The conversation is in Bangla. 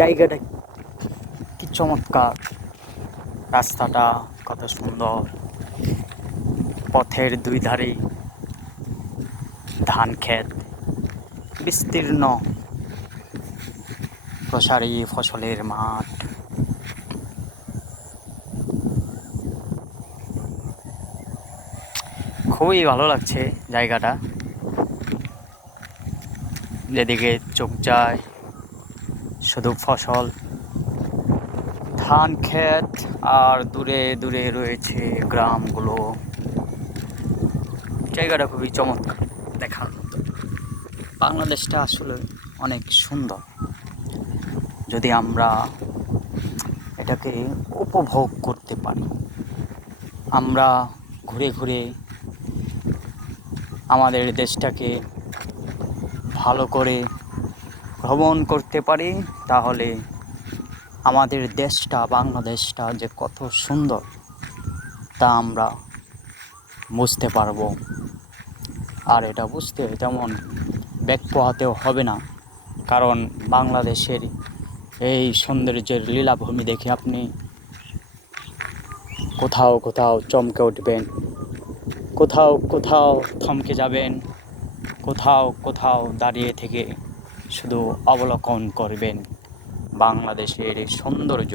জায়গাটা কি চমৎকার, রাস্তাটা কত সুন্দর, পথের দুই ধারে ধান ক্ষেত, বিস্তীর্ণ প্রসারী ফসলের মাঠ। খুবই ভালো লাগছে জায়গাটা, যেদিকে চোখ যায় শুধু ফসল, ধান ক্ষেত, আর দূরে দূরে রয়েছে গ্রামগুলো। জায়গাটা খুবই চমৎকার দেখার মতো। বাংলাদেশটা আসলে অনেক সুন্দর, যদি আমরা এটাকে উপভোগ করতে পারি। আমরা ঘুরে ঘুরে আমাদের দেশটাকে ভালো করে ভ্রমণ করতে পারি, তাহলে আমাদের দেশটা, বাংলাদেশটা যে কত সুন্দর তা আমরা বুঝতে পারবো। আর এটা বুঝতে তেমন ব্যাগ পোহাতেও হবে না, কারণ বাংলাদেশের এই সৌন্দর্যের লীলাভূমি দেখে আপনি কোথাও কোথাও চমকে উঠবেন, কোথাও কোথাও থমকে যাবেন, কোথাও কোথাও দাঁড়িয়ে থেকে শুধু অবলোকন করবেন বাংলাদেশের সৌন্দর্য।